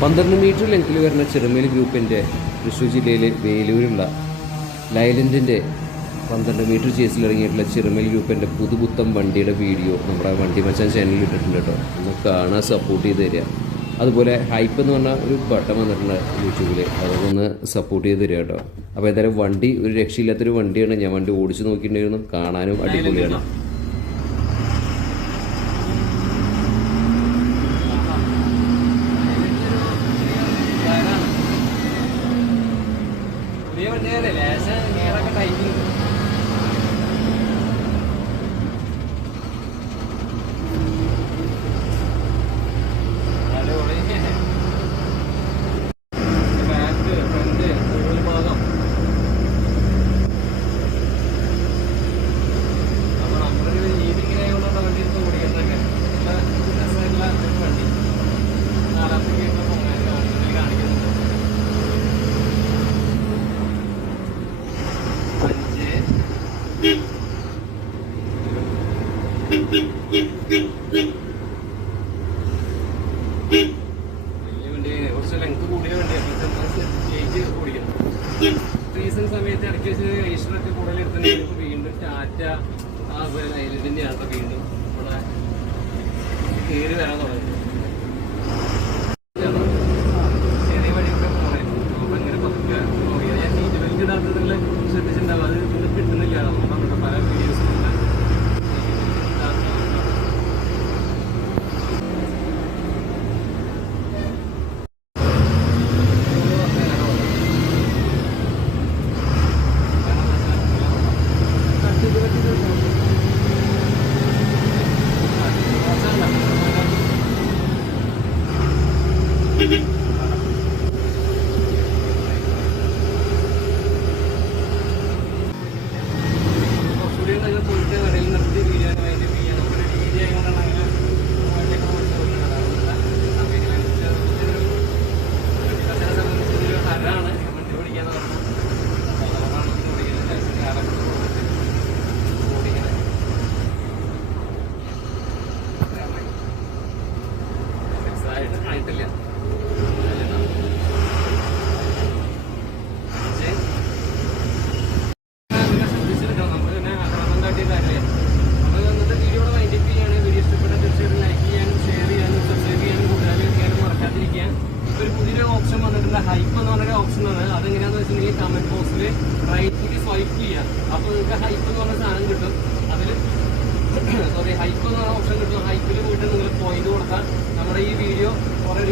12 metre ലെങ്ത്തിൽ വരുന്ന ചിറമേലി ഗ്രൂപ്പിൻ്റെ തൃശ്ശൂർ ജില്ലയിലെ വേലൂരുള്ള ലൈലൻഡിൻ്റെ 12 മീറ്റർ ചേസിലിറങ്ങിയിട്ടുള്ള ചിറമേലി ഗ്രൂപ്പിൻ്റെ പുതുപുത്തൻ വണ്ടിയുടെ വീഡിയോ നമ്മുടെ വണ്ടി മച്ചാൻ ചാനലിൽ ഇട്ടിട്ടുണ്ട് കേട്ടോ. ഒന്ന് കാണാൻ സപ്പോർട്ട് ചെയ്ത് തരിക. അതുപോലെ ഹൈപ്പ് എന്ന് പറഞ്ഞാൽ ഒരു ബട്ടൺ വന്നിട്ടുണ്ട് യൂട്യൂബിൽ, അതൊക്കെ ഒന്ന് സപ്പോർട്ട് ചെയ്ത് തരിക കേട്ടോ. അപ്പോൾ ഏതായാലും വണ്ടി ഒരു രക്ഷയില്ലാത്തൊരു വണ്ടിയാണ്. ഞാൻ വണ്ടി ഓടിച്ച് നോക്കിയിട്ടുണ്ടായിരുന്നു, കാണാനും അടിപൊളിയാണ്. പുതിയ വണ്ടിയല്ലേ, ലേശം ഗിയറൊക്കെ ടൈറ്റിങ് ബാക്ക് ഫ്രണ്ട് മുകൾ ഭാഗം. അപ്പോൾ നമ്മുടെ ഒരു രീതി ഇങ്ങനെ ആയതുകൊണ്ടാണ് വണ്ടി എടുത്ത് ഓടിക്കുന്നതൊക്കെ നല്ല രസമായിട്ടുള്ള ഒരു വണ്ടി. നാലാമത്തെ ഗിയറിൽ പൊങ്ങാൻ കാണിക്കുന്നുണ്ട്. 5 വലിയ വണ്ടിയാണ്, കുറച്ച് ലെങ്ത് കൂടിയ വണ്ടിയാണ്. ഓടിക്കണം റീസൺ സമയത്ത് ഇടയ്ക്ക് വെച്ച് രജിസ്റ്ററൊക്കെ കൂടുതൽ എടുത്തിട്ടുണ്ടെങ്കിൽ വീണ്ടും ടാറ്റ അതുപോലെ ഐലൻഡിൻ്റെ ആണ് വീണ്ടും ഇവിടെ കയറി വരാൻ തുടങ്ങി. ചെറിയ വഴിയൊക്കെ പോകണമായിരുന്നു. അപ്പോൾ ഇങ്ങനെ പതുക്കെ നോക്കിയാൽ ഞാൻ സീറ്റ് ബെൽറ്റ് ഇടാത്തതിൽ ശ്രദ്ധിച്ചിട്ടുണ്ടാവും. അത് പിന്നെ കിട്ടുന്നില്ല. നമ്മുടെ പല വീഡിയോസിലും പോയിട്ട് കടയിൽ നിർത്തി വീഴാനും അതിൻ്റെ വീഴാൻ നമ്മുടെ രീതി ആയതുകൊണ്ടാണ് അങ്ങനെ വണ്ടിയൊക്കെ ചില സംബന്ധിച്ചൊരു ഹരാണ് വണ്ടി ഓടിക്കാന്ന് പറഞ്ഞാൽ. ആയിട്ടില്ല. ശ്രദ്ധിച്ചെടുക്കണം. നമ്മൾ തന്നെ ആക്രമണം കാട്ടിയ കാര്യമില്ല. നമ്മൾ ഇന്നത്തെ വീഡിയോ ഇവിടെ വൈൻഡപ്പ് ചെയ്യാണ്. വീഡിയോ ഇഷ്ടപ്പെട്ട തീർച്ചയായിട്ടും ലൈക്ക് ചെയ്യാനും ഷെയർ ചെയ്യാനും സബ്സ്ക്രൈബ് ചെയ്യാനും കൂട്ടുകാരെ ചെയ്യാനും മറക്കാതിരിക്കാൻ. ഒരു പുതിയൊരു ഓപ്ഷൻ വന്നിട്ടുണ്ട്, ഹൈപ്പ് എന്ന് പറഞ്ഞൊരു ഓപ്ഷനാണ്. അതെങ്ങനെയാണെന്ന് വെച്ചിട്ടുണ്ടെങ്കിൽ കമന്റ് ബോക്സിൽ റൈറ്റിലേക്ക് സ്വൈപ്പ് ചെയ്യാം. അപ്പോൾ നിങ്ങൾക്ക് ഹൈപ്പ് എന്ന് പറഞ്ഞ സാധനം കിട്ടും. അതിൽ ഹൈപ്പ് എന്ന് പറഞ്ഞ ഓപ്ഷൻ കിട്ടും. ഹൈപ്പിൽ പോയിട്ട് നിങ്ങൾ പോയിന്റ് കൊടുത്താൽ നമ്മുടെ ഈ വീഡിയോ കുറേ